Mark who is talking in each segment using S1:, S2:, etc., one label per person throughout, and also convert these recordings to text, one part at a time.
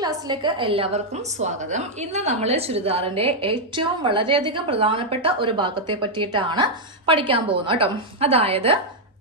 S1: ക്ലാസ്സിലേക്ക് എല്ലാവർക്കും സ്വാഗതം. ഇന്ന് നമ്മൾ ചുരിദാറിന്റെ ഏറ്റവും വളരെയധികം പ്രധാനപ്പെട്ട ഒരു ഭാഗത്തെ പറ്റിയിട്ടാണ് പഠിക്കാൻ പോകുന്നത് കേട്ടോ. അതായത്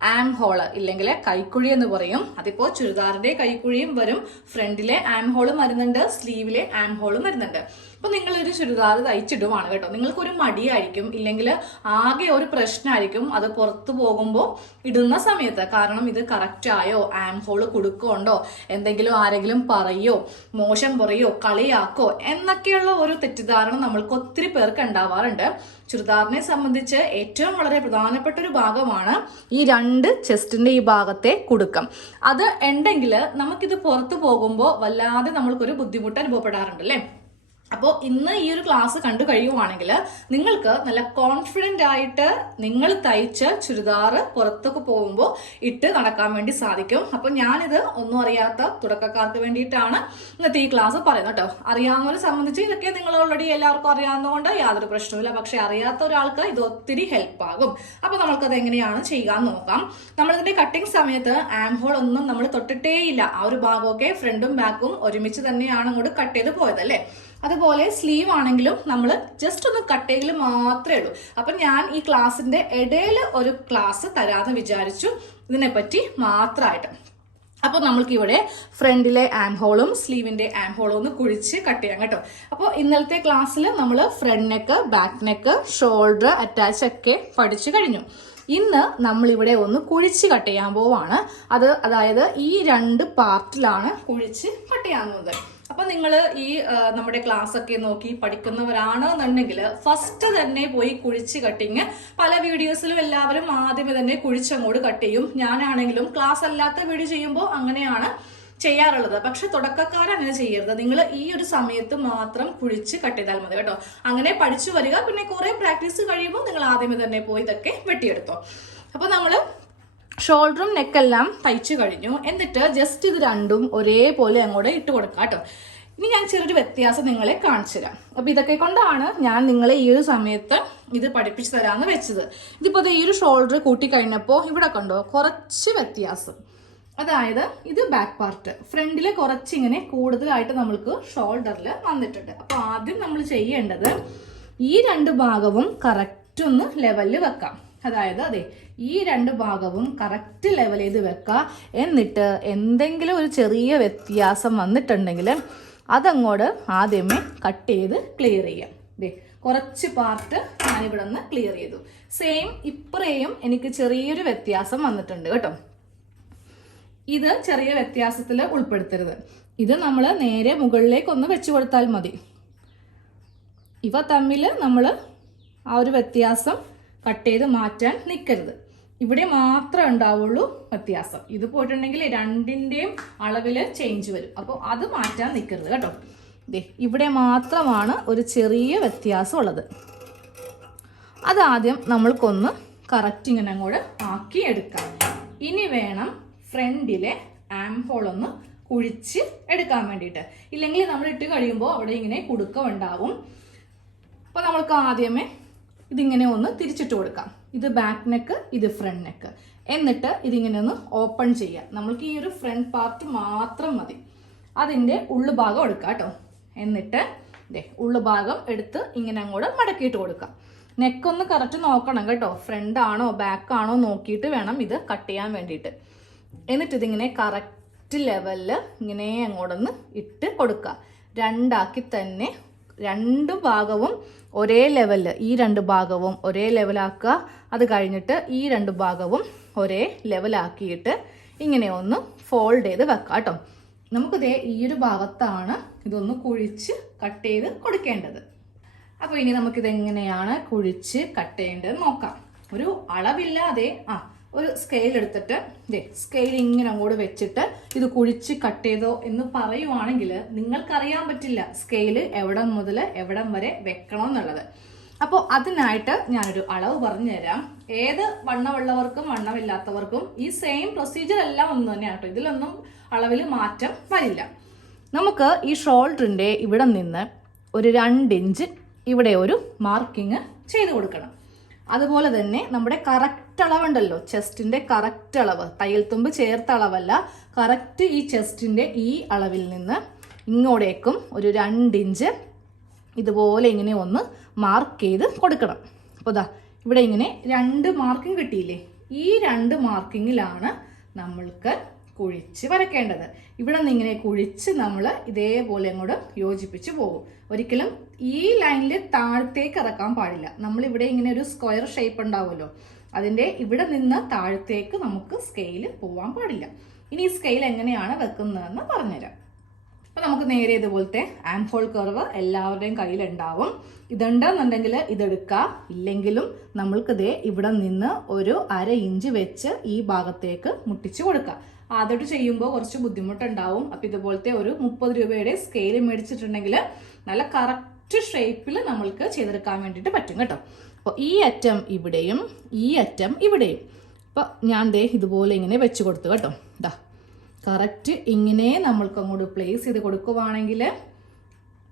S1: ആം ഹോൾ ഇല്ലെങ്കിൽ കൈക്കുഴി എന്ന് പറയും. അതിപ്പോ ചുരിദാറിന്റെ കൈക്കുഴിയും വരും. ഫ്രണ്ടിലെ ആം ഹോളും വരുന്നുണ്ട് സ്ലീവിലെ ആം ഹോളും വരുന്നുണ്ട് അപ്പൊ നിങ്ങൾ ഒരു ചുരിദാർ തയ്ച്ചിടുവാണ് കേട്ടോ. നിങ്ങൾക്ക് ഒരു മടിയായിരിക്കും ഇല്ലെങ്കിൽ ആകെ ഒരു പ്രശ്നമായിരിക്കും അത് പുറത്തു പോകുമ്പോൾ ഇടുന്ന സമയത്ത്. കാരണം ഇത് കറക്റ്റ് ആയോ ആം ഹോൾ കൊടുക്കുണ്ടോ എന്തെങ്കിലും ആരെങ്കിലും പറയോ മോശം പറയോ കളിയാക്കോ എന്നൊക്കെയുള്ള ഒരു തെറ്റിദ്ധാരണ നമ്മൾക്ക് ഒത്തിരി പേർക്ക് ഉണ്ടാവാറുണ്ട്. ചുരിദാറിനെ സംബന്ധിച്ച് ഏറ്റവും വളരെ പ്രധാനപ്പെട്ട ഒരു ഭാഗമാണ് ഈ രണ്ട് ചെസ്റ്റിന്റെ ഈ ഭാഗത്തെ കുടുക്കം. അത് ഉണ്ടെങ്കിൽ നമുക്കിത് പുറത്തു പോകുമ്പോൾ വല്ലാതെ നമ്മൾക്കൊരു ബുദ്ധിമുട്ട് അനുഭവപ്പെടാറുണ്ട് അല്ലേ അപ്പോൾ ഇന്ന് ഈ ഒരു ക്ലാസ് കണ്ടു കഴിയുവാണെങ്കിൽ നിങ്ങൾക്ക് നല്ല കോൺഫിഡന്റ് ആയിട്ട് നിങ്ങൾ തയ്ച്ച ചുരിദാറ് പുറത്തൊക്കെ പോകുമ്പോൾ ഇട്ട് നടക്കാൻ വേണ്ടി സാധിക്കും. അപ്പോൾ ഞാനിത് ഒന്നും അറിയാത്ത തുടക്കക്കാർക്ക് വേണ്ടിയിട്ടാണ് ഇന്നത്തെ ഈ ക്ലാസ് പറയുന്നത് കേട്ടോ. അറിയാവുന്നവരെ സംബന്ധിച്ച് ഇതൊക്കെ നിങ്ങൾ ഓൾറെഡി എല്ലാവർക്കും അറിയാവുന്നതുകൊണ്ട് യാതൊരു പ്രശ്നവുമില്ല. പക്ഷെ അറിയാത്ത ഒരാൾക്ക് ഇത് ഒത്തിരി ഹെൽപ്പ് ആകും. അപ്പോൾ നമുക്കത് എങ്ങനെയാണ് ചെയ്യാൻ നോക്കാം. നമ്മളിതിന്റെ കട്ടിങ് സമയത്ത് ആം ഹോൾ ഒന്നും നമ്മൾ തൊട്ടിട്ടേ ഇല്ല ആ ഒരു ഭാഗമൊക്കെ ഫ്രണ്ടും ബാക്കും ഒരുമിച്ച് തന്നെയാണ് അങ്ങോട്ട് കട്ട് ചെയ്ത് പോയത് അല്ലേ അതുപോലെ സ്ലീവ് ആണെങ്കിലും നമ്മൾ ജസ്റ്റ് ഒന്ന് കട്ട് ചെയ്യൽ മാത്രമേ ഉള്ളൂ. അപ്പം ഞാൻ ഈ ക്ലാസ്സിന്റെ ഇടയിൽ ഒരു ക്ലാസ് തരാമെന്ന് വിചാരിച്ചു. ഇതിനെപ്പറ്റി മാത്രമായിട്ട് അപ്പോൾ നമ്മൾക്കിവിടെ ഫ്രണ്ടിലെ ആം ഹോളും സ്ലീവിന്റെ ആം ഹോളും ഒന്ന് കുഴിച്ച് കട്ട് ചെയ്യാം കേട്ടോ. അപ്പോൾ ഇന്നലത്തെ ക്ലാസ്സിൽ നമ്മൾ front neck back neck shoulder attach ഒക്കെ പഠിച്ചു കഴിഞ്ഞു. ഇന്ന് നമ്മളിവിടെ ഒന്ന് കുഴിച്ച് കട്ട് ചെയ്യാൻ പോവാണ്. അത് അതായത് ഈ രണ്ട് പാർട്ടിലാണ് കുഴിച്ച് കട്ട് ചെയ്യാൻ പോകുന്നത് അപ്പൊ നിങ്ങൾ ഈ നമ്മുടെ ക്ലാസ് ഒക്കെ നോക്കി പഠിക്കുന്നവരാണെന്നുണ്ടെങ്കിൽ ഫസ്റ്റ് തന്നെ പോയി കുഴിച്ച് കട്ടിങ് പല വീഡിയോസിലും എല്ലാവരും ആദ്യമേ തന്നെ കുഴിച്ചങ്ങോട്ട് കട്ട് ചെയ്യും. ഞാനാണെങ്കിലും ക്ലാസ് അല്ലാത്ത വീഡിയോ ചെയ്യുമ്പോൾ അങ്ങനെയാണ് ചെയ്യാറുള്ളത്. പക്ഷെ അങ്ങനെ ചെയ്യരുത്. നിങ്ങൾ ഈ ഒരു സമയത്ത് മാത്രം കുഴിച്ച് കട്ട് ചെയ്താൽ മതി കേട്ടോ. അങ്ങനെ പഠിച്ചു വരിക. പിന്നെ കുറെ പ്രാക്ടീസ് കഴിയുമ്പോൾ നിങ്ങൾ ആദ്യമേ തന്നെ പോയി ഇതൊക്കെ വെട്ടിയെടുത്തോ. അപ്പൊ നമ്മൾ ഷോൾഡറും നെക്കെല്ലാം തയ്ച്ചു കഴിഞ്ഞു. എന്നിട്ട് ജസ്റ്റ് ഇത് രണ്ടും ഒരേപോലെ അങ്ങോട്ട് ഇട്ട് കൊടുക്കാം കേട്ടോ. ഇനി ഞാൻ ചെറിയൊരു വ്യത്യാസം നിങ്ങളെ കാണിച്ചു തരാം. അപ്പൊ ഇതൊക്കെ കൊണ്ടാണ് ഞാൻ നിങ്ങളെ ഈ ഒരു സമയത്ത് ഇത് പഠിപ്പിച്ചു തരാമെന്ന് വെച്ചത്. ഇതിപ്പോ ദേ ഈ ഒരു ഷോൾഡർ കൂട്ടി കഴിഞ്ഞപ്പോൾ ഇവിടെ കണ്ടോ കുറച്ച് വ്യത്യാസം. അതായത് ഇത് ബാക്ക് പാർട്ട് ഫ്രണ്ടിൽ കുറച്ചിങ്ങനെ കൂടുതലായിട്ട് നമ്മൾക്ക് ഷോൾഡറിൽ വന്നിട്ടുണ്ട്. അപ്പോൾ ആദ്യം നമ്മൾ ചെയ്യേണ്ടത് ഈ രണ്ട് ഭാഗവും കറക്റ്റ് ഒന്ന് ലെവലിൽ വെക്കാം. അതായത് അതെ ഈ രണ്ട് ഭാഗവും കറക്റ്റ് ലെവൽ ചെയ്ത് വെക്കുക എന്നിട്ട് എന്തെങ്കിലും ഒരു ചെറിയ വ്യത്യാസം വന്നിട്ടുണ്ടെങ്കിൽ അതങ്ങോട്ട് ആദ്യമേ കട്ട് ചെയ്ത് ക്ലിയർ ചെയ്യാം. ദേ കുറച്ച് പാർട്ട് ഞാനിവിടെ നിന്ന് ക്ലിയർ ചെയ്തു. സെയിം ഇപ്പറേയും എനിക്ക് ചെറിയൊരു വ്യത്യാസം വന്നിട്ടുണ്ട് കേട്ടോ. ഇത് ചെറിയ വ്യത്യാസത്തിൽ ഉൾപ്പെടുത്തരുത്. ഇത് നമ്മൾ നേരെ മുകളിലേക്ക് ഒന്ന് വെച്ചു കൊടുത്താൽ മതി. ഇവ തമ്മിൽ നമ്മൾ ആ ഒരു വ്യത്യാസം കട്ട് ചെയ്ത് മാറ്റാൻ നിൽക്കരുത് ഇവിടെ മാത്രമേ ഉണ്ടാവുള്ളൂ വ്യത്യാസം. ഇത് പോയിട്ടുണ്ടെങ്കിൽ രണ്ടിന്റെയും അളവിൽ ചേഞ്ച് വരും. അപ്പോൾ അത് മാറ്റാൻ നിൽക്കരുത് കേട്ടോ. ഇവിടെ മാത്രമാണ് ഒരു ചെറിയ വ്യത്യാസം ഉള്ളത്. അതാദ്യം നമ്മൾക്കൊന്ന് കറക്റ്റ് ഇങ്ങനെ അങ്ങോട്ട് ആക്കി എടുക്കാം. ഇനി വേണം ഫ്രണ്ടിലെ ആം ഹോൾ ഒന്ന് കുഴിച്ച് എടുക്കാൻ വേണ്ടിയിട്ട്. ഇല്ലെങ്കിൽ നമ്മൾ ഇട്ട് കഴിയുമ്പോൾ അവിടെ ഇങ്ങനെ കുടുക്കം ഉണ്ടാവും. അപ്പോൾ നമ്മൾക്ക് ആദ്യമേ ഇതിങ്ങനെ ഒന്ന് തിരിച്ചിട്ട് കൊടുക്കാം. ഇത് ബാക്ക് നെക്ക് ഇത് ഫ്രണ്ട് നെക്ക് എന്നിട്ട് ഇതിങ്ങനെ ഒന്ന് ഓപ്പൺ ചെയ്യാം നമ്മൾക്ക് ഈ ഒരു ഫ്രണ്ട് പാർട്ട് മാത്രം മതി. അതിന്റെ ഉള്ളുഭാഗം എടുക്കാം കേട്ടോ. എന്നിട്ട് ദേ ഉള്ളുഭാഗം എടുത്ത് ഇങ്ങനെ അങ്ങോട്ട് മടക്കിയിട്ട് കൊടുക്കാം. നെക്ക് ഒന്ന് കറക്റ്റ് നോക്കണം കേട്ടോ. ഫ്രണ്ട് ആണോ ബാക്ക് ആണോ നോക്കിയിട്ട് വേണം ഇത് കട്ട് ചെയ്യാൻ വേണ്ടിയിട്ട്. എന്നിട്ട് ഇതിങ്ങനെ കറക്റ്റ് ലെവലിൽ ഇങ്ങനെ അങ്ങോട്ടൊന്ന് ഇട്ട് കൊടുക്കുക രണ്ടാക്കി തന്നെ രണ്ട് ഭാഗവും ഒരേ ലെവലിൽ ഈ രണ്ട് ഭാഗവും ഒരേ ലെവലാക്കുക അത് കഴിഞ്ഞിട്ട് ഈ രണ്ട് ഭാഗവും ഒരേ ലെവലാക്കിയിട്ട് ഇങ്ങനെ ഒന്ന് ഫോൾഡ് ചെയ്ത് വെക്കാം കേട്ടോ. നമുക്കിതേ ഈ ഒരു ഭാഗത്താണ് ഇതൊന്ന് കുഴിച്ച് കട്ട് ചെയ്ത് കൊടുക്കേണ്ടത്. അപ്പോൾ ഇനി നമുക്കിത് എങ്ങനെയാണ് കുഴിച്ച് കട്ട് ചെയ്യേണ്ടത് നോക്കാം. ഒരു അളവില്ലാതെ ആ ഒരു സ്കെയിൽ എടുത്തിട്ട് ദേ സ്കെയിൽ ഇങ്ങനെ അങ്ങോട്ട് വെച്ചിട്ട് ഇത് കുഴിച്ച് കട്ട് ചെയ്തോ എന്ന് പറയുവാണെങ്കിൽ നിങ്ങൾക്കറിയാൻ പറ്റില്ല സ്കെയിൽ എവിടം മുതൽ എവിടം വരെ വെക്കണം എന്നുള്ളത്. അപ്പോൾ അതിനായിട്ട് ഞാനൊരു അളവ് പറഞ്ഞു തരാം ഏത് വണ്ണമുള്ളവർക്കും വണ്ണമില്ലാത്തവർക്കും ഈ സെയിം പ്രൊസീജിയർ എല്ലാം ഒന്ന് തന്നെയാണ് കേട്ടോ. ഇതിലൊന്നും അളവിൽ മാറ്റം വരില്ല. നമുക്ക് ഈ ഷോൾഡറിന്റെ ഇവിടെ നിന്ന് ഒരു രണ്ട് ഇഞ്ച് ഇവിടെ ഒരു മാർക്കിങ് ചെയ്ത് കൊടുക്കണം. അതുപോലെ തന്നെ നമ്മുടെ കറക്റ്റ് അളവുണ്ടല്ലോ ചെസ്റ്റിന്റെ കറക്റ്റ് അളവ്. തയ്യൽ തുമ്പ് ചേർത്ത അളവല്ല കറക്റ്റ് ഈ ചെസ്റ്റിന്റെ ഈ അളവിൽ നിന്ന് ഇങ്ങോട്ടേക്കും ഒരു രണ്ടിഞ്ച് ഇതുപോലെ ഇങ്ങനെ ഒന്ന് മാർക്ക് ചെയ്ത് കൊടുക്കണം. അപ്പോൾ ഇതാ ഇവിടെ ഇങ്ങനെ രണ്ട് മാർക്കിംഗ് കിട്ടിയില്ലേ? ഈ രണ്ട് മാർക്കിങ്ങിലാണ് നമ്മൾക്ക് കുഴിച്ച് വരയ്ക്കേണ്ടത്. ഇവിടെ നിന്ന് ഇങ്ങനെ കുഴിച്ച് നമ്മൾ ഇതേപോലെ അങ്ങോട്ട് യോജിപ്പിച്ച് പോകും. ഒരിക്കലും ഈ ലൈനിൽ താഴത്തേക്ക് ഇറക്കാൻ പാടില്ല. നമ്മൾ ഇവിടെ ഇങ്ങനെ ഒരു സ്ക്വയർ ഷേപ്പ് ഉണ്ടാവുമല്ലോ. അതിന്റെ ഇവിടെ നിന്ന് താഴത്തേക്ക് നമുക്ക് സ്കെയിൽ പോവാൻ പാടില്ല. ഇനി ഈ സ്കെയിൽ എങ്ങനെയാണ് വെക്കുന്നതെന്ന് പറഞ്ഞുതരാം. അപ്പൊ നമുക്ക് നേരെ ഇതുപോലത്തെ ആംഫോൾ കർവ് എല്ലാവരുടെയും കയ്യിലുണ്ടാവും ഇതുണ്ടെന്നുണ്ടെങ്കിൽ ഇതെടുക്കുക ഇല്ലെങ്കിലും നമ്മൾക്കിതേ ഇവിടെ നിന്ന് ഒരു അര ഇഞ്ച് വെച്ച് ഈ ഭാഗത്തേക്ക് മുട്ടിച്ച് കൊടുക്കുക ആദ്യമായിട്ട് ചെയ്യുമ്പോൾ കുറച്ച് ബുദ്ധിമുട്ടുണ്ടാവും. അപ്പം ഇതുപോലത്തെ ഒരു മുപ്പത് രൂപയുടെ സ്കെയിൽ മേടിച്ചിട്ടുണ്ടെങ്കിൽ നല്ല കറക്റ്റ് ഷേപ്പിൽ നമ്മൾക്ക് ചെയ്തെടുക്കാൻ വേണ്ടിയിട്ട് പറ്റും കേട്ടോ. അപ്പോൾ ഈ അറ്റം ഇവിടെയും ഈ അറ്റം ഇവിടെയും. അപ്പോൾ ഞാൻ ദേ ഇതുപോലെ ഇങ്ങനെ വെച്ച് കൊടുത്തു കേട്ടോ. ഇതാ കറക്റ്റ് ഇങ്ങനെ നമ്മൾക്ക് അങ്ങോട്ട് പ്ലേസ് ചെയ്ത് കൊടുക്കുവാണെങ്കിൽ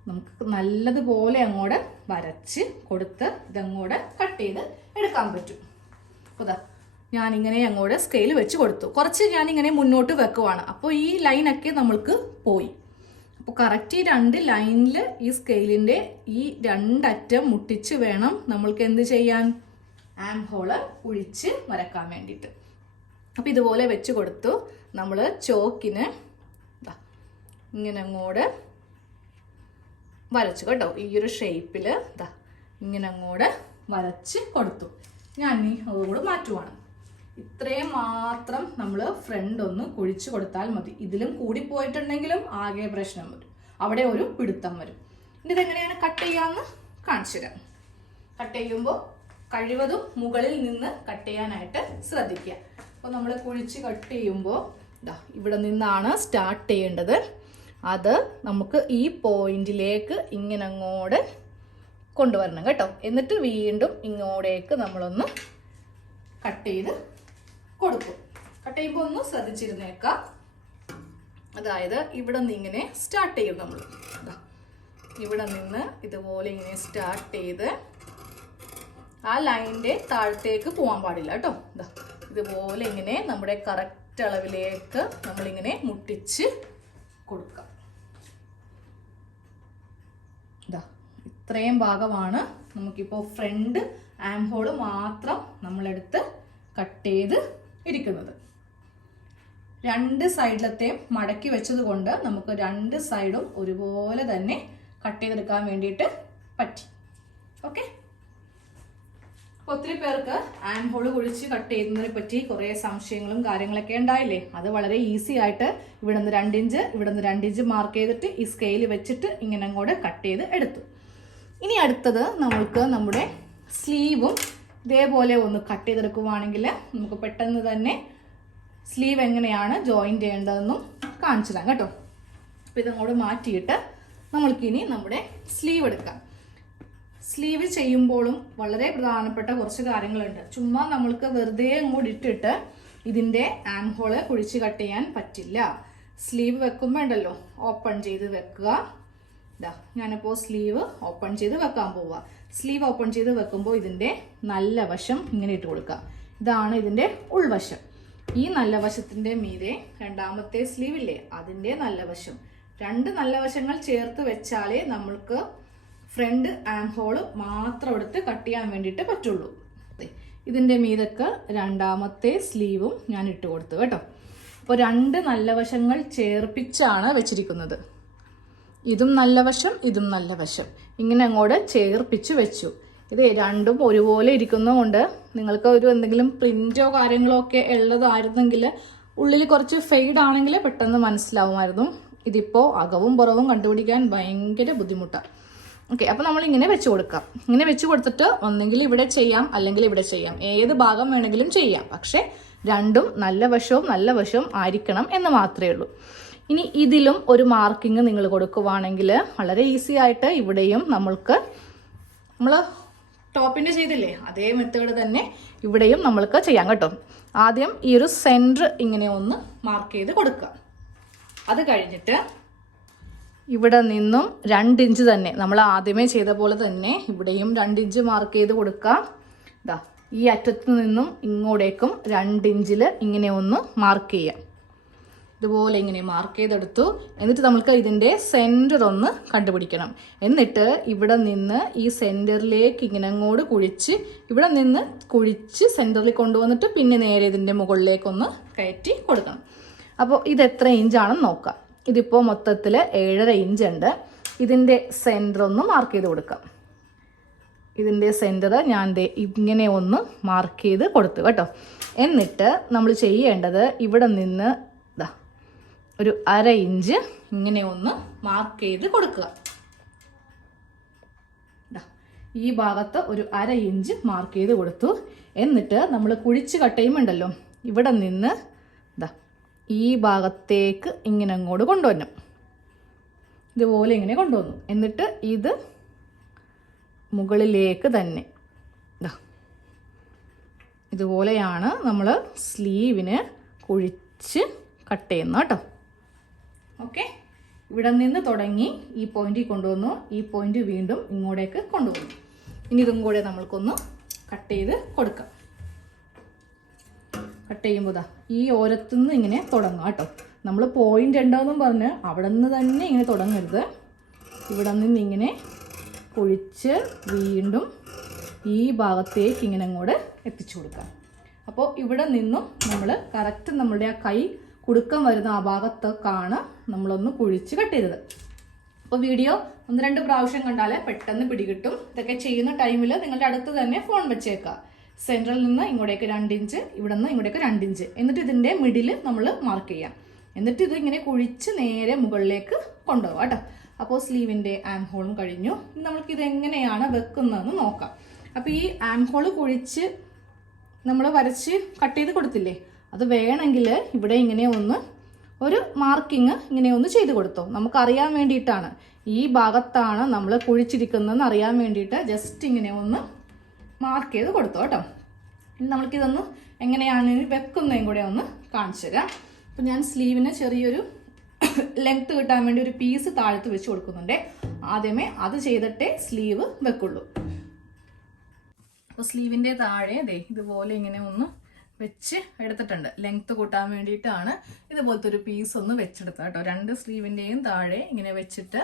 S1: നമുക്ക് നല്ലതുപോലെ അങ്ങോട്ട് വരച്ച് കൊടുത്ത് ഇതങ്ങോട്ട് കട്ട് ചെയ്ത് എടുക്കാൻ പറ്റും. അപ്പോൾ ഞാനിങ്ങനെ അങ്ങോട്ട് സ്കെയിൽ വെച്ച് കൊടുത്തു. കുറച്ച് ഞാനിങ്ങനെ മുന്നോട്ട് വെക്കുവാണ്. അപ്പോൾ ഈ ലൈനൊക്കെ നമ്മൾക്ക് പോയി. അപ്പോൾ കറക്റ്റ് ഈ രണ്ട് ലൈനിൽ ഈ സ്കെയിലിന്റെ ഈ രണ്ടറ്റം മുട്ടിച്ച് വേണം നമ്മൾക്ക് എന്ത് ചെയ്യാൻ? ആം ഹോൾ ഒഴിച്ച് വരക്കാൻ വേണ്ടിയിട്ട്. അപ്പോൾ ഇതുപോലെ വെച്ച് കൊടുത്തു. നമ്മൾ ചോക്കിന് ഇങ്ങനെ അങ്ങോട്ട് വരച്ചു കേട്ടോ. ഈ ഒരു ഷേപ്പിൽ ദാ ഇങ്ങനെ അങ്ങോട്ട് വരച്ച് കൊടുത്തു. ഞാൻ ഇനി അതുകൂടെ മാറ്റുവാണ്. ഇത്രയും മാത്രം നമ്മൾ ഫ്രണ്ട് ഒന്ന് കുഴിച്ചു കൊടുത്താൽ മതി. ഇതിലും കൂടി പോയിട്ടുണ്ടെങ്കിലും ആകെ പ്രശ്നം വരും. അവിടെ ഒരു പിടുത്തം വരും. ഇനി ഇതെങ്ങനെയാണ് കട്ട് ചെയ്യാമെന്ന് കാണിച്ചു തരാം. കട്ട് ചെയ്യുമ്പോൾ കഴിവതും മുകളിൽ നിന്ന് കട്ട് ചെയ്യാനായിട്ട് ശ്രദ്ധിക്കുക. അപ്പോൾ നമ്മൾ കുഴിച്ച് കട്ട് ചെയ്യുമ്പോൾ ഇതാ ഇവിടെ നിന്നാണ് സ്റ്റാർട്ട് ചെയ്യേണ്ടത്. അത് നമുക്ക് ഈ പോയിന്റിലേക്ക് ഇങ്ങനെ അങ്ങോട്ട് കൊണ്ടുവരണം കേട്ടോ. എന്നിട്ട് വീണ്ടും ഇങ്ങോട്ടേക്ക് നമ്മളൊന്ന് കട്ട് ചെയ്ത് കൊടുക്കും. കട്ട് ചെയ്യുമ്പോൾ ഒന്ന് ശ്രദ്ധിച്ചിരുന്നേക്കാം. അതായത് ഇവിടെ നിന്ന് ഇങ്ങനെ സ്റ്റാർട്ട് ചെയ്യും നമ്മൾ ഇവിടെ നിന്ന് ഇതുപോലെ ഇങ്ങനെ സ്റ്റാർട്ട് ചെയ്ത് ആ ലൈനിന്റെ താഴത്തേക്ക് പോകാൻ പാടില്ല കേട്ടോ. ഇതാ ഇതുപോലെ ഇങ്ങനെ നമ്മുടെ കറക്റ്റ് അളവിലേക്ക് നമ്മളിങ്ങനെ മുട്ടിച്ച് കൊടുക്കാം. ഇതാ ഇത്രയും ഭാഗമാണ് നമുക്കിപ്പോൾ ഫ്രണ്ട് ആം ഹോൾ മാത്രം നമ്മളെടുത്ത് കട്ട് ചെയ്ത് ഇരിക്കുന്നത്. രണ്ട് സൈഡിലത്തെയും മടക്കി വെച്ചതുകൊണ്ട് നമുക്ക് രണ്ട് സൈഡും ഒരുപോലെ തന്നെ കട്ട് ചെയ്തെടുക്കാൻ വേണ്ടിയിട്ട് പറ്റി. ഓക്കെ? ഒത്തിരി പേർക്ക് ആം ഹോൾ കുഴിച്ച് കട്ട് ചെയ്യുന്നതിനെ പറ്റി കുറേ സംശയങ്ങളും കാര്യങ്ങളൊക്കെ ഉണ്ടായില്ലേ? അത് വളരെ ഈസി ആയിട്ട് ഇവിടെ നിന്ന് രണ്ടിഞ്ച് ഇവിടെ നിന്ന് രണ്ടിഞ്ച് മാർക്ക് ചെയ്തിട്ട് ഈ സ്കെയിൽ വെച്ചിട്ട് ഇങ്ങനെ കൂടെ കട്ട് ചെയ്ത് എടുത്തു. ഇനി അടുത്തത് നമ്മൾക്ക് നമ്മുടെ സ്ലീവും ഇതേപോലെ ഒന്ന് കട്ട് ചെയ്തെടുക്കുവാണെങ്കിൽ നമുക്ക് പെട്ടെന്ന് തന്നെ സ്ലീവ് എങ്ങനെയാണ് ജോയിൻ ചെയ്യേണ്ടതെന്നും കാണിച്ചു തരാം കേട്ടോ. അപ്പോൾ ഇതങ്ങോട്ട് മാറ്റിയിട്ട് നമ്മൾക്കിനി നമ്മുടെ സ്ലീവ് എടുക്കാം. സ്ലീവ് ചെയ്യുമ്പോഴും വളരെ പ്രധാനപ്പെട്ട കുറച്ച് കാര്യങ്ങളുണ്ട്. ചുമ്മാ നമ്മൾക്ക് വെറുതെ അങ്ങോട്ട് ഇട്ടിട്ട് ഇതിന്റെ ആം ഹോൾ കുഴിച്ച് കട്ട് ചെയ്യാൻ പറ്റില്ല. സ്ലീവ് വെക്കുമ്പോൾ ഉണ്ടല്ലോ ഓപ്പൺ ചെയ്ത് വെക്കുക. ഇതാ ഞാനിപ്പോൾ സ്ലീവ് ഓപ്പൺ ചെയ്ത് വെക്കാൻ പോവുക സ്ലീവ് ഓപ്പൺ ചെയ്ത് വെക്കുമ്പോൾ ഇതിന്റെ നല്ല വശം ഇങ്ങനെ ഇട്ട് കൊടുക്കുക ഇതാണ് ഇതിന്റെ ഉൾവശം. ഈ നല്ല വശത്തിന്റെ മീതെ രണ്ടാമത്തെ സ്ലീവില്ലേ അതിന്റെ നല്ല വശം. രണ്ട് നല്ല വശങ്ങൾ ചേർത്ത് വെച്ചാലേ നമ്മൾക്ക് ഫ്രണ്ട് ആം ഹോൾ മാത്രം എടുത്ത് കട്ട് ചെയ്യാൻ വേണ്ടിയിട്ട് പറ്റുള്ളൂ. ഇതിന്റെ മീതൊക്കെ രണ്ടാമത്തെ സ്ലീവും ഞാൻ ഇട്ട് കൊടുത്തു കേട്ടോ. അപ്പോൾ രണ്ട് നല്ല വശങ്ങൾ ചേർപ്പിച്ചാണ് വെച്ചിരിക്കുന്നത്. ഇതും നല്ല വശം ഇതും നല്ല വശം. ഇങ്ങനെ അങ്ങോട്ട് ചേർപ്പിച്ച് വെച്ചു. ഇത് രണ്ടും ഒരുപോലെ ഇരിക്കുന്നതുകൊണ്ട് നിങ്ങൾക്ക് ഒരു എന്തെങ്കിലും പ്രിന്റോ കാര്യങ്ങളോ ഒക്കെ ഉള്ളതായിരുന്നെങ്കിൽ ഉള്ളിൽ കുറച്ച് ഫെയ്ഡ് ആണെങ്കിൽ പെട്ടെന്ന് മനസ്സിലാവുമായിരുന്നു. ഇതിപ്പോൾ അകവും പുറവും കണ്ടുപിടിക്കാൻ ഭയങ്കര ബുദ്ധിമുട്ടാണ് ഓക്കെ അപ്പോൾ നമ്മൾ ഇങ്ങനെ വെച്ച് കൊടുക്കാം. ഇങ്ങനെ വെച്ച് കൊടുത്തിട്ട് ഒന്നെങ്കിൽ ഇവിടെ ചെയ്യാം അല്ലെങ്കിൽ ഇവിടെ ചെയ്യാം. ഏത് ഭാഗം വേണമെങ്കിലും ചെയ്യാം. പക്ഷേ രണ്ടും നല്ല വശവും നല്ല വശവും ആയിരിക്കണം എന്ന് മാത്രമേ ഉള്ളൂ. ഇനി ഇതിലും ഒരു മാർക്കിങ് നിങ്ങൾ കൊടുക്കുവാണെങ്കിൽ വളരെ ഈസി ആയിട്ട് ഇവിടെയും നമ്മൾക്ക് നമ്മൾ ടോപ്പിന്റെ ചെയ്തില്ലേ അതേ മെത്തേഡ് തന്നെ ഇവിടെയും നമ്മൾക്ക് ചെയ്യാം കേട്ടോ. ആദ്യം ഈ ഒരു സെന്റർ ഇങ്ങനെ ഒന്ന് മാർക്ക് ചെയ്ത് കൊടുക്കുക. അത് കഴിഞ്ഞിട്ട് ഇവിടെ നിന്നും രണ്ട് ഇഞ്ച് തന്നെ നമ്മൾ ആദ്യമേ ചെയ്ത പോലെ തന്നെ ഇവിടെയും രണ്ട് ഇഞ്ച് മാർക്ക് ചെയ്ത് കൊടുക്കാം ഇതാ ഈ അറ്റത്ത് നിന്നും ഇങ്ങോട്ടേക്കും രണ്ട് ഇഞ്ചിൽ ഇങ്ങനെ ഒന്ന് മാർക്ക് ചെയ്യാം ഇതുപോലെ ഇങ്ങനെ മാർക്ക് ചെയ്തെടുത്തു. എന്നിട്ട് നമുക്ക് ഇതിന്റെ സെന്റർ ഒന്ന് കണ്ടുപിടിക്കണം. എന്നിട്ട് ഇവിടെ നിന്ന് ഈ സെന്ററിലേക്ക് ഇങ്ങനെ അങ്ങോട്ട് കുഴിച്ച് ഇവിടെ നിന്ന് കുഴിച്ച് സെന്ററിൽ കൊണ്ടുവന്നിട്ട് പിന്നെ നേരെ ഇതിന്റെ മുകളിലേക്കൊന്ന് കയറ്റി കൊടുക്കണം. അപ്പോൾ ഇത് എത്ര ഇഞ്ചാണെന്ന് നോക്കാം. ഇതിപ്പോൾ മൊത്തത്തിൽ ഏഴര ഇഞ്ച് ഉണ്ട്. ഇതിന്റെ സെന്റർ ഒന്ന് മാർക്ക് ചെയ്ത് കൊടുക്കാം. ഇതിന്റെ സെന്റർ ഞാൻ ഇങ്ങനെ ഒന്ന് മാർക്ക് ചെയ്ത് കൊടുത്തു കേട്ടോ. എന്നിട്ട് നമ്മൾ ചെയ്യേണ്ടത് ഇവിടെ നിന്ന് ഒരു അര ഇഞ്ച് ഇങ്ങനെ ഒന്ന് മാർക്ക് ചെയ്ത് കൊടുക്കുക. ഈ ഭാഗത്ത് ഒരു അര ഇഞ്ച് മാർക്ക് ചെയ്ത് കൊടുത്തു. എന്നിട്ട് നമ്മൾ കുഴിച്ച് കട്ട് ചെയ്യുമ്പോണ്ടല്ലോ ഇവിടെ നിന്ന് ഇതാ ഈ ഭാഗത്തേക്ക് ഇങ്ങനെ അങ്ങോട്ട് കൊണ്ടുവന്നു ഇതുപോലെ ഇങ്ങനെ കൊണ്ടുവന്നു. എന്നിട്ട് ഇത് മുകളിലേക്ക് തന്നെ. ദാ ഇതുപോലെയാണ് നമ്മൾ സ്ലീവിന് കുഴിച്ച് കട്ട് ചെയ്യുന്നത് കേട്ടോ. ഓക്കെ? ഇവിടെ നിന്ന് തുടങ്ങി ഈ പോയിന്റിൽ കൊണ്ടുവന്നു. ഈ പോയിന്റ് വീണ്ടും ഇങ്ങോട്ടേക്ക് കൊണ്ടുവന്നു. ഇനി ഇതും കൂടെ നമ്മൾക്കൊന്ന് കട്ട് ചെയ്ത് കൊടുക്കാം. കട്ട് ചെയ്യുമ്പോൾ ഈ ഓരത്തുനിന്ന് ഇങ്ങനെ തുടങ്ങും കേട്ടോ. നമ്മൾ പോയിന്റ് ഉണ്ടോയെന്നും പറഞ്ഞ് അവിടെ നിന്ന് തന്നെ ഇങ്ങനെ തുടങ്ങരുത്. ഇവിടെ നിന്ന് ഇങ്ങനെ കുഴിച്ച് വീണ്ടും ഈ ഭാഗത്തേക്ക് ഇങ്ങനെ അങ്ങോട്ട് എത്തിച്ചു കൊടുക്കാം. അപ്പോൾ ഇവിടെ നിന്നും നമ്മൾ കറക്റ്റ് നമ്മുടെ ആ കൈ കുടുക്കം വരുന്ന ആ ഭാഗത്തേക്കാണ് നമ്മളൊന്ന് കുഴിച്ച് കട്ട് ചെയ്തത്. അപ്പോൾ വീഡിയോ ഒന്ന് രണ്ട് പ്രാവശ്യം കണ്ടാൽ പെട്ടെന്ന് പിടികിട്ടും. ഇതൊക്കെ ചെയ്യുന്ന ടൈമിൽ നിങ്ങളുടെ അടുത്ത് തന്നെ ഫോൺ വെച്ചേക്കുക. സെൻട്രൽ നിന്ന് ഇങ്ങോട്ടേക്ക് രണ്ട് ഇഞ്ച് ഇവിടെ നിന്ന് ഇങ്ങോട്ടേക്ക് രണ്ട് ഇഞ്ച്. എന്നിട്ട് ഇതിന്റെ മിഡിൽ നമ്മൾ മാർക്ക് ചെയ്യാം. എന്നിട്ട് ഇത് ഇങ്ങനെ കുഴിച്ച് നേരെ മുകളിലേക്ക് കൊണ്ടുപോകാം കേട്ടോ. അപ്പോൾ സ്ലീവിന്റെ ആം ഹോളും കഴിഞ്ഞു. നമ്മൾക്ക് ഇത് എങ്ങനെയാണ് വെക്കുന്നതെന്ന് നോക്കാം. അപ്പോൾ ഈ ആം ഹോൾ കുഴിച്ച് നമ്മൾ വരച്ച് കട്ട് ചെയ്ത് കൊടുത്തില്ലേ? അത് വേണമെങ്കിൽ ഇവിടെ ഇങ്ങനെ ഒന്ന് ഒരു മാർക്കിങ് ഇങ്ങനെ ഒന്ന് ചെയ്ത് കൊടുത്തോ. നമുക്കറിയാൻ വേണ്ടിയിട്ടാണ്. ഈ ഭാഗത്താണ് നമ്മൾ കുഴിച്ചിരിക്കുന്നതെന്ന് അറിയാൻ വേണ്ടിയിട്ട് ജസ്റ്റ് ഇങ്ങനെ ഒന്ന് മാർക്ക് ചെയ്ത് കൊടുത്തോ കേട്ടോ. ഇനി നമ്മൾക്കിതൊന്ന് എങ്ങനെയാണ് വെക്കുന്നതും കൂടെ ഒന്ന് കാണിച്ചു തരാം. അപ്പം ഞാൻ സ്ലീവിന് ചെറിയൊരു ലെങ്ത്ത് കിട്ടാൻ വേണ്ടി ഒരു പീസ് താഴ്ത്ത് വെച്ച് കൊടുക്കുന്നുണ്ട്. ആദ്യമേ അത് ചെയ്തിട്ടേ സ്ലീവ് വെക്കുള്ളൂ. അപ്പോൾ സ്ലീവിന്റെ താഴെ ദേ ഇതുപോലെ ഇങ്ങനെ ഒന്ന് വെച്ച് എടുത്തിട്ടുണ്ട്. ലെങ്ത് കൂട്ടാൻ വേണ്ടിയിട്ടാണ് ഇതുപോലത്തെ ഒരു പീസ് ഒന്ന് വെച്ചെടുത്തത് കേട്ടോ. രണ്ട് സ്ലീവിന്റെയും താഴെ ഇങ്ങനെ വെച്ചിട്ട്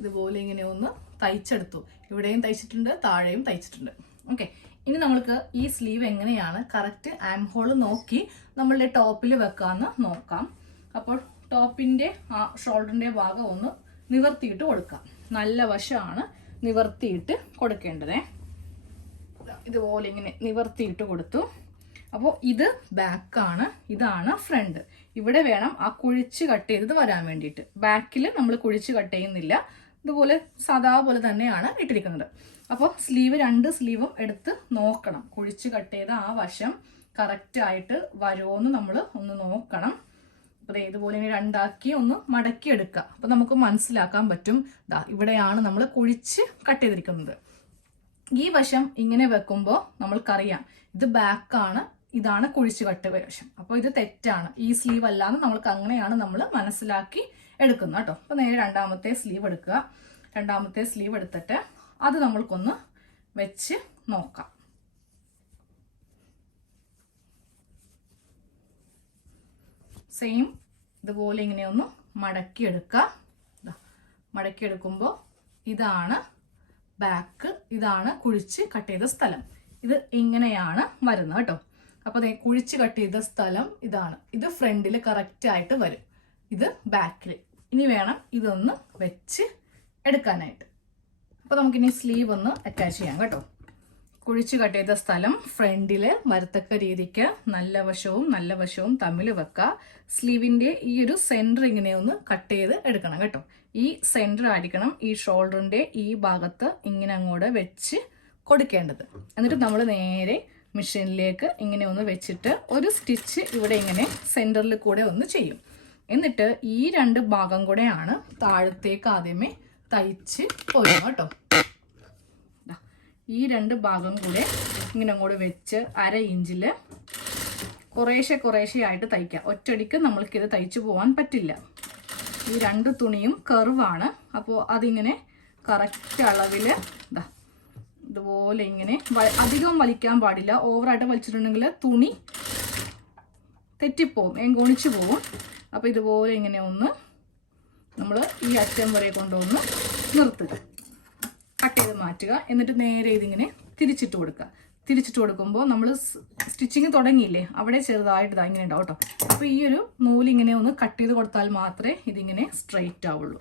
S1: ഇതുപോലെ ഇങ്ങനെ ഒന്ന് തയ്ച്ചെടുത്തു. ഇവിടെയും തയ്ച്ചിട്ടുണ്ട് താഴെയും തയ്ച്ചിട്ടുണ്ട്. ഓക്കെ ഇനി നമ്മൾക്ക് ഈ സ്ലീവ് എങ്ങനെയാണ് കറക്റ്റ് ആം ഹോൾ നോക്കി നമ്മളുടെ ടോപ്പിൽ വെക്കാമെന്ന് നോക്കാം. അപ്പോൾ ടോപ്പിന്റെ ആ ഷോൾഡറിന്റെ ഭാഗം ഒന്ന് നിവർത്തിയിട്ട് കൊടുക്കാം. നല്ല വശമാണ് നിവർത്തിയിട്ട് കൊടുക്കേണ്ടത്. ഇതുപോലെ ഇങ്ങനെ നിവർത്തിയിട്ട് കൊടുത്തു. അപ്പോൾ ഇത് ബാക്കാണ് ഇതാണ് ഫ്രണ്ട് ഇവിടെ വേണം ആ കുഴിച്ച് കട്ട് ചെയ്തത് വരാൻ വേണ്ടിയിട്ട്. ബാക്കിൽ നമ്മൾ കുഴിച്ച് കട്ട് ചെയ്യുന്നില്ല. ഇതുപോലെ സാധാ പോലെ തന്നെയാണ് ഇട്ടിരിക്കുന്നത്. അപ്പോൾ സ്ലീവ് രണ്ട് സ്ലീവും എടുത്ത് നോക്കണം. കുഴിച്ച് കട്ട് ചെയ്ത ആ വശം കറക്റ്റ് ആയിട്ട് വരുമോയെന്ന് നമ്മൾ ഒന്ന് നോക്കണം. അപ്പോൾ ഇതുപോലെ രണ്ടാക്കി ഒന്ന് മടക്കി എടുക്കുക. അപ്പോൾ നമുക്ക് മനസ്സിലാക്കാൻ പറ്റും. ദാ ഇവിടെയാണ് നമ്മൾ കുഴിച്ച് കട്ട് ചെയ്തിരിക്കുന്നത്. ഈ വശം ഇങ്ങനെ വെക്കുമ്പോൾ നമ്മൾക്കറിയാം ഇത് ബാക്കാണ് ഇതാണ് കുഴിച്ചു കട്ട് വശം അപ്പോൾ ഇത് തെറ്റാണ്. ഈ സ്ലീവ് അല്ലാന്ന് നമ്മൾക്ക് അങ്ങനെയാണ് നമ്മൾ മനസ്സിലാക്കി എടുക്കുന്നത് കേട്ടോ. അപ്പോൾ നേരെ രണ്ടാമത്തെ സ്ലീവ് എടുക്കുക. രണ്ടാമത്തെ സ്ലീവ് എടുത്തിട്ട് അത് നമ്മൾക്കൊന്ന് വെച്ച് നോക്കാം. സെയിം ഇതുപോലെ ഇങ്ങനെ ഒന്ന് മടക്കിയെടുക്കുക. മടക്കിയെടുക്കുമ്പോൾ ഇതാണ് ബാക്ക് ഇതാണ് കുഴിച്ച് കട്ട് ചെയ്ത സ്ഥലം. ഇത് ഇങ്ങനെയാണ് വരുന്നത് കേട്ടോ. അപ്പോൾ ദേ കുഴിച്ച് കട്ട് ചെയ്ത സ്ഥലം ഇതാണ്. ഇത് ഫ്രണ്ടിൽ കറക്റ്റ് ആയിട്ട് വരും. ഇത് ബാക്കിൽ ഇനി വേണം ഇതൊന്ന് വെച്ച് എടുക്കാനായിട്ട്. അപ്പോൾ നമുക്കിനി സ്ലീവ് ഒന്ന് അറ്റാച്ച് ചെയ്യാം കേട്ടോ. കുഴിച്ച് കട്ട് ചെയ്ത സ്ഥലം ഫ്രണ്ടിൽ വരത്തക്ക രീതിക്ക് നല്ല വശവും നല്ല വശവും തമ്മിൽ വെക്കുക സ്ലീവിന്റെ ഈ ഒരു സെന്റർ ഇങ്ങനെ ഒന്ന് കട്ട് ചെയ്ത് എടുക്കണം കേട്ടോ. ഈ സെന്റർ ആയിരിക്കണം ഈ ഷോൾഡറിന്റെ ഈ ഭാഗത്ത് ഇങ്ങനെ അങ്ങോട്ട് വെച്ച് കൊടുക്കേണ്ടത്. എന്നിട്ട് നമ്മൾ നേരെ മെഷീനിലേക്ക് ഇങ്ങനെ ഒന്ന് വെച്ചിട്ട് ഒരു സ്റ്റിച്ച് ഇവിടെ ഇങ്ങനെ സെന്ററിൽ കൂടെ ഒന്ന് ചെയ്യും. എന്നിട്ട് ഈ രണ്ട് ഭാഗം കൂടെയാണ് താഴത്തേക്ക് ആദ്യമേ തയ്ച്ച് പോരും കേട്ടോ. ഈ രണ്ട് ഭാഗം കൂടെ ഇങ്ങനെ അങ്ങോട്ട് വെച്ച് അര ഇഞ്ചിൽ കുറേശ്ശെ കുറേശ്ശെ ആയിട്ട് തയ്ക്കാം. ഒറ്റടിക്ക് നമ്മൾക്കിത് തയ്ച്ചു പോകാൻ പറ്റില്ല. ഈ രണ്ട് തുണിയും കർവാണ് അപ്പോൾ അതിങ്ങനെ കറക്റ്റ് അളവിൽ ഇതാ ഇതുപോലെ ഇങ്ങനെ അധികം വലിക്കാൻ പാടില്ല. ഓവറായിട്ട് വലിച്ചിട്ടുണ്ടെങ്കിൽ തുണി തെറ്റിപ്പോവും. കൊണിച്ച് പോവും. അപ്പോൾ ഇതുപോലെ ഇങ്ങനെ ഒന്ന് നമ്മൾ ഈ അറ്റം വരെ കൊണ്ടുവന്ന് നിർത്തുക. കട്ട് ചെയ്ത് മാറ്റുക. എന്നിട്ട് നേരെ ഇതിങ്ങനെ തിരിച്ചിട്ട് കൊടുക്കുക. തിരിച്ചിട്ട് കൊടുക്കുമ്പോൾ നമ്മൾ സ്റ്റിച്ചിങ് തുടങ്ങിയില്ലേ? അവിടെ ചെറുതായിട്ട് ഇതാ ഇങ്ങനെ ഉണ്ടാവും കേട്ടോ. അപ്പോൾ ഈ ഒരു നൂലിങ്ങനെ ഒന്ന് കട്ട് ചെയ്ത് കൊടുത്താൽ മാത്രമേ ഇതിങ്ങനെ സ്ട്രെയിറ്റ് ആവുള്ളൂ.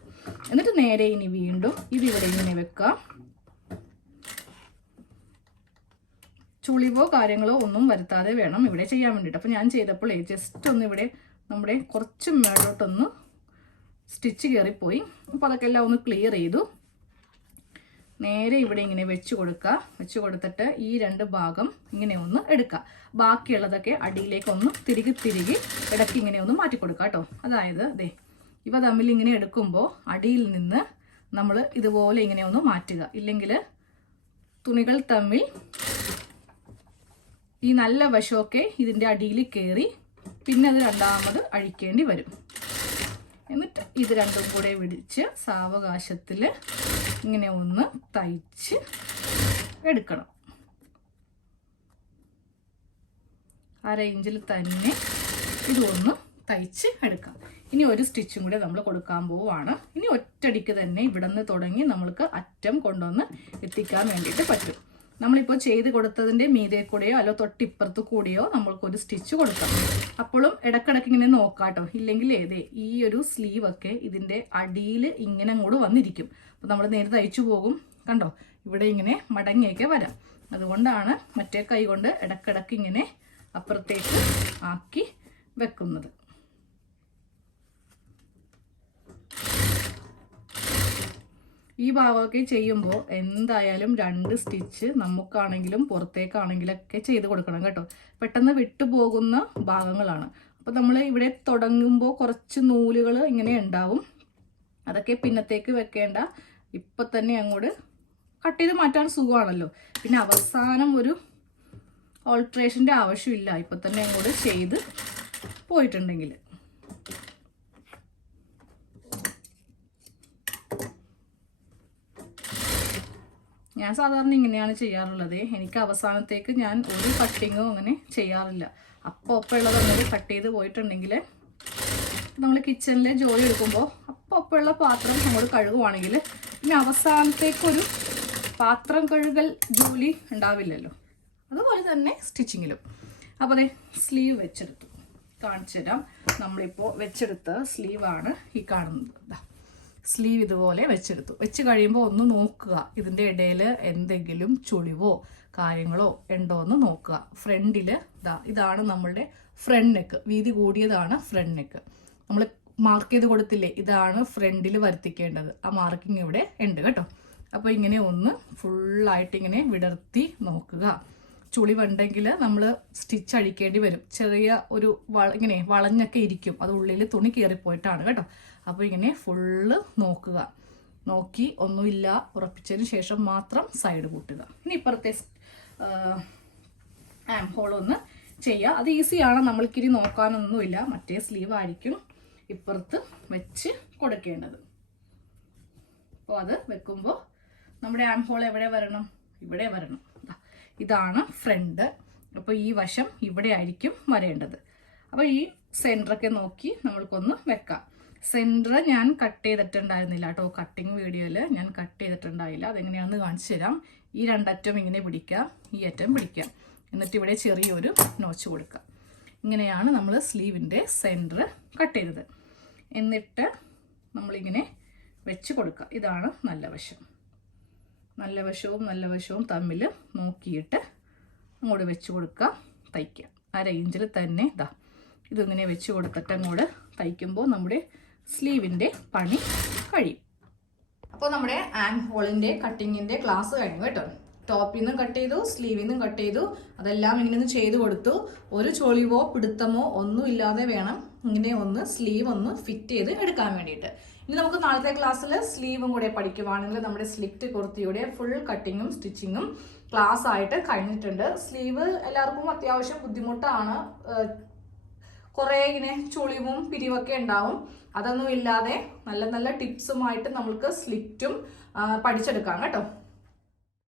S1: എന്നിട്ട് നേരെ ഇനി വീണ്ടും ഇത് ഇവിടെ ഇങ്ങനെ വെക്കുക. ചുളിവോ കാര്യങ്ങളോ ഒന്നും വരുത്താതെ വേണം ഇവിടെ ചെയ്യാൻ വേണ്ടിയിട്ട്. അപ്പോൾ ഞാൻ ചെയ്തപ്പോൾ ജസ്റ്റ് ഒന്ന് ഇവിടെ നമ്മുടെ കുറച്ച് മേളോട്ടൊന്ന് സ്റ്റിച്ച് കയറിപ്പോയി അപ്പോൾ അതൊക്കെ എല്ലാം ഒന്ന് ക്ലിയർ ചെയ്തു. നേരെ ഇവിടെ ഇങ്ങനെ വെച്ച് കൊടുക്കുക. വെച്ച് കൊടുത്തിട്ട് ഈ രണ്ട് ഭാഗം ഇങ്ങനെ ഒന്ന് എടുക്കുക. ബാക്കിയുള്ളതൊക്കെ അടിയിലേക്ക് ഒന്ന് തിരികെ തിരികെ ഇടയ്ക്ക് ഇങ്ങനെ ഒന്ന് മാറ്റി കൊടുക്കുക കേട്ടോ. അതായത് അതെ ഇവ തമ്മിൽ ഇങ്ങനെ എടുക്കുമ്പോൾ അടിയിൽ നിന്ന് നമ്മൾ ഇതുപോലെ ഇങ്ങനെ ഒന്ന് മാറ്റുക. ഇല്ലെങ്കിൽ തുണികൾ തമ്മിൽ ഈ നല്ല വശമൊക്കെ ഇതിന്റെ അടിയിൽ കയറി പിന്നെ അത് രണ്ടാമത് അഴിക്കേണ്ടി വരും. എന്നിട്ട് ഇത് രണ്ടും കൂടെ വിടിച്ച് സാവകാശത്തിൽ ഇങ്ങനെ ഒന്ന് തയ്ച്ച് എടുക്കണം. ആ റേഞ്ചിൽ തന്നെ ഇതൊന്ന് തയ്ച്ച് എടുക്കാം. ഇനി ഒരു സ്റ്റിച്ചും കൂടെ നമ്മൾ കൊടുക്കാൻ പോവുകയാണ് ഇനി ഒറ്റടിക്ക് തന്നെ ഇവിടെ നിന്ന് തുടങ്ങി നമ്മൾക്ക് അറ്റം കൊണ്ടുവന്ന് എത്തിക്കാൻ വേണ്ടിയിട്ട് പറ്റും. നമ്മളിപ്പോൾ ചെയ്ത് കൊടുത്തതിന്റെ മീതെ കൂടെയോ അല്ലോ തൊട്ടിപ്പുറത്ത് കൂടിയോ നമ്മൾക്കൊരു സ്റ്റിച്ച് കൊടുക്കാം. അപ്പോഴും ഇടക്കിടക്ക് ഇങ്ങനെ നോക്കാട്ടോ. ഇല്ലെങ്കിൽ ഏതേ ഈ ഒരു സ്ലീവൊക്കെ ഇതിന്റെ അടിയിൽ ഇങ്ങനെ അങ്ങോട്ട് വന്നിരിക്കും. അപ്പോൾ നമ്മൾ നേരെ തയ്ച്ചു പോകും. കണ്ടോ? ഇവിടെ ഇങ്ങനെ മടങ്ങിയൊക്കെ വരാം. അതുകൊണ്ടാണ് മറ്റേ കൈ കൊണ്ട് ഇടക്കിടക്ക് ഇങ്ങനെ അപ്പുറത്തേക്ക് ആക്കി വെക്കുന്നത്. ഈ ഭാഗമൊക്കെ ചെയ്യുമ്പോൾ എന്തായാലും രണ്ട് സ്റ്റിച്ച് നമുക്കാണെങ്കിലും പുറത്തേക്കാണെങ്കിലൊക്കെ ചെയ്ത് കൊടുക്കണം കേട്ടോ. പെട്ടെന്ന് വിട്ടുപോകുന്ന ഭാഗങ്ങളാണ്. അപ്പോൾ നമ്മൾ ഇവിടെ തുടങ്ങുമ്പോൾ കുറച്ച് നൂലുകൾ ഇങ്ങനെ ഉണ്ടാവും. അതൊക്കെ പിന്നത്തേക്ക് വെക്കേണ്ട. ഇപ്പം തന്നെ അങ്ങോട്ട് കട്ട് ചെയ്ത് മാറ്റാൻ സുഖമാണല്ലോ. പിന്നെ അവസാനം ഒരു ഓൾട്രേഷന്റെ ആവശ്യമില്ല. ഇപ്പം തന്നെ അങ്ങോട്ട് ചെയ്ത് പോയിട്ടുണ്ടെങ്കിൽ ഞാൻ സാധാരണ ഇങ്ങനെയാണ് ചെയ്യാറുള്ളത്. എനിക്ക് അവസാനത്തേക്ക് ഞാൻ ഒരു കട്ടിങ്ങോ അങ്ങനെ ചെയ്യാറില്ല. അപ്പോൾ ഒപ്പം ഉള്ളത് അങ്ങനെ കട്ട് ചെയ്ത് പോയിട്ടുണ്ടെങ്കിൽ നമ്മൾ കിച്ചണിലെ ജോലി എടുക്കുമ്പോൾ അപ്പോൾ ഒപ്പമുള്ള പാത്രം അങ്ങോട്ട് കഴുകുവാണെങ്കിൽ പിന്നെ അവസാനത്തേക്കൊരു പാത്രം കഴുകൽ ജോലി ഉണ്ടാവില്ലല്ലോ. അതുപോലെ തന്നെ സ്റ്റിച്ചിങ്ങിലും അപ്പോൾ അതെ സ്ലീവ് വെച്ചെടുത്തു. കാണിച്ചു തരാം നമ്മളിപ്പോൾ വെച്ചെടുത്ത സ്ലീവാണ് ഈ കാണുന്നത്. സ്ലീവ് ഇതുപോലെ വെച്ചെടുത്തു. വെച്ച് കഴിയുമ്പോൾ ഒന്ന് നോക്കുക. ഇതിന്റെ ഇടയിൽ എന്തെങ്കിലും ചുളിവോ കാര്യങ്ങളോ ഉണ്ടോ എന്ന് നോക്കുക. ഫ്രണ്ടിൽ ഇതാ ഇതാണ് നമ്മളുടെ ഫ്രണ്ട് നെക്ക് വീതി കൂടിയതാണ് ഫ്രണ്ട് നെക്ക് നമ്മൾ മാർക്ക് ചെയ്ത് കൊടുത്തില്ലേ ഇതാണ് ഫ്രണ്ടിൽ വരുത്തിക്കേണ്ടത്. ആ മാർക്കിംഗ് ഇവിടെ ഉണ്ട് കേട്ടോ. അപ്പോൾ ഇങ്ങനെ ഒന്ന് ഫുള്ളായിട്ട് ഇങ്ങനെ വിടർത്തി നോക്കുക. ചുളിവുണ്ടെങ്കിൽ നമ്മൾ സ്റ്റിച്ച് അഴിക്കേണ്ടി വരും. ചെറിയ ഒരു ഇങ്ങനെ വളഞ്ഞൊക്കെ ഇരിക്കും. അത് ഉള്ളിൽ തുണി കയറിപ്പോയിട്ടാണ് കേട്ടോ. അപ്പോൾ ഇങ്ങനെ ഫുള്ള് നോക്കുക. നോക്കി ഒന്നുമില്ല ഉറപ്പിച്ചതിന് ശേഷം മാത്രം സൈഡ് കൂട്ടുക. ഇനി ഇപ്പുറത്തെ ആം ഹോൾ ഒന്ന് ചെയ്യുക. അത് ഈസിയാണ് നമ്മൾക്കിനി നോക്കാനൊന്നുമില്ല. മറ്റേ സ്ലീവ് ആയിരിക്കും ഇപ്പുറത്ത് വെച്ച് കൊടുക്കേണ്ടത്. അപ്പോൾ അത് വെക്കുമ്പോൾ നമ്മുടെ ആം ഹോൾ എവിടെ വരണം? ഇവിടെ വരണം. ഇതാണ് ഫ്രണ്ട് അപ്പോൾ ഈ വശം ഇവിടെ ആയിരിക്കും വരേണ്ടത്. അപ്പോൾ ഈ സെന്ററൊക്കെ നോക്കി നമ്മൾക്കൊന്ന് വെക്കാം. സെന്റർ ഞാൻ കട്ട് ചെയ്തിട്ടുണ്ടായിരുന്നില്ല കേട്ടോ. കട്ടിങ് വീഡിയോയിൽ ഞാൻ കട്ട് ചെയ്തിട്ടുണ്ടായില്ല. അതെങ്ങനെയാണെന്ന് കാണിച്ചു തരാം. ഈ രണ്ടറ്റം ഇങ്ങനെ പിടിക്കാം. ഈ അറ്റം പിടിക്കാം. എന്നിട്ട് ഇവിടെ ചെറിയൊരു നോച്ച് കൊടുക്കാം. ഇങ്ങനെയാണ് നമ്മൾ സ്ലീവിന്റെ സെന്റർ കട്ട് ചെയ്തത്. എന്നിട്ട് നമ്മളിങ്ങനെ വെച്ച് കൊടുക്കുക ഇതാണ് നല്ല വശം. നല്ല വശവും നല്ല വശവും തമ്മിൽ നോക്കിയിട്ട് അങ്ങോട്ട് വെച്ച് കൊടുക്കുക തയ്ക്കുക ആ റേഞ്ചിൽ തന്നെ ഇതാ ഇതിങ്ങനെ വെച്ച് കൊടുത്തിട്ട് അങ്ങോട്ട് തയ്ക്കുമ്പോൾ നമ്മുടെ സ്ലീവിന്റെ പണി കഴിയും. അപ്പോൾ നമ്മുടെ ആം ഹോളിന്റെ കട്ടിങ്ങിന്റെ ക്ലാസ് കഴിഞ്ഞു കേട്ടോ. ടോപ്പിൽ നിന്നും കട്ട് ചെയ്തു സ്ലീവിൽ നിന്നും കട്ട് ചെയ്തു. അതെല്ലാം ഇങ്ങനെ ഒന്ന് ചെയ്ത് കൊടുത്തു. ഒരു ചൊളിവോ പിടുത്തമോ ഒന്നും ഇല്ലാതെ വേണം ഇങ്ങനെ ഒന്ന് സ്ലീവ് ഒന്ന് ഫിറ്റ് ചെയ്ത് എടുക്കാൻ വേണ്ടിയിട്ട്. ഇനി നമുക്ക് നാളത്തെ ക്ലാസ്സിൽ സ്ലീവും കൂടെ പഠിക്കുവാണെങ്കിൽ നമ്മുടെ സ്ലിറ്റ് കുർത്തിയുടെ ഫുൾ കട്ടിങ്ങും സ്റ്റിച്ചിങ്ങും ക്ലാസ് ആയിട്ട് കഴിഞ്ഞിട്ടുണ്ട്. സ്ലീവ് എല്ലാവർക്കും അത്യാവശ്യം ബുദ്ധിമുട്ടാണ് കുറേ ഇങ്ങനെ ചുളിവും പിരിവൊക്കെ ഉണ്ടാവും. അതൊന്നും ഇല്ലാതെ നല്ല നല്ല ടിപ്സുമായിട്ട് നമുക്ക് സ്ലിറ്റും പഠിച്ചെടുക്കാം കേട്ടോ.